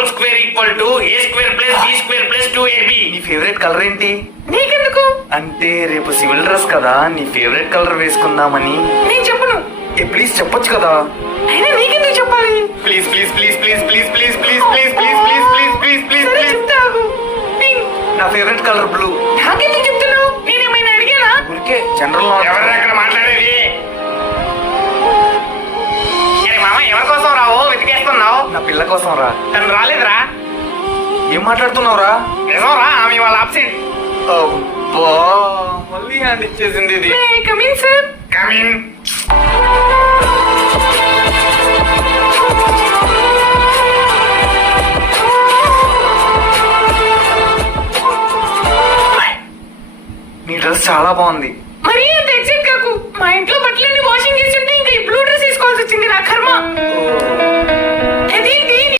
Whole square equal to a square plus b square plus 2ab. నీ favourite colour ఏంటి? నీకెందుకు? అంటే రేపు సివిల్ డ్రెస్ కదా, నీ ఫేవరెట్ కలర్ వేసుకుందామని. నేను చెప్పను. ప్లీజ్ చెప్పొచ్చు కదా. అయినా నీకెందుకు చెప్పాలి? Please please please please please please please please please please please please please సరే ప్లీజ్. చెప్తాగు. నా ఫేవరెట్ కలర్ బ్లూ. నాకెందుకు చెప్తున్నావు? నేనేమైనా అడిగానా? ఊరికే జనరల్. ఎవరు అక్కడ మాట్లాడేది? మామ ఎవరి కోసం రావు వెతికేస్తున్నావు? నా పిల్ల కోసం రా. తను రాలేదురా. ఏం మాట్లాడుతున్నావురా? నిజం రా, ఆమె వాళ్ళ అబ్సెంట్. అబ్బా, మళ్ళీ హ్యాండ్ ఇచ్చేసింది ఇది. Come in sir. కమిన్. నీ డ్రెస్ చాలా బాగుంది. మరి అంత ఎగ్జాక్ట్ కాకు. మా ఇంట్లో బట్టలన్నీ వాషింగ్ చేస్తుంటే ఇంకా ఈ బ్లూ డ్రెస్ తీసుకోవాల్సి వచ్చింది. నా కర్మ.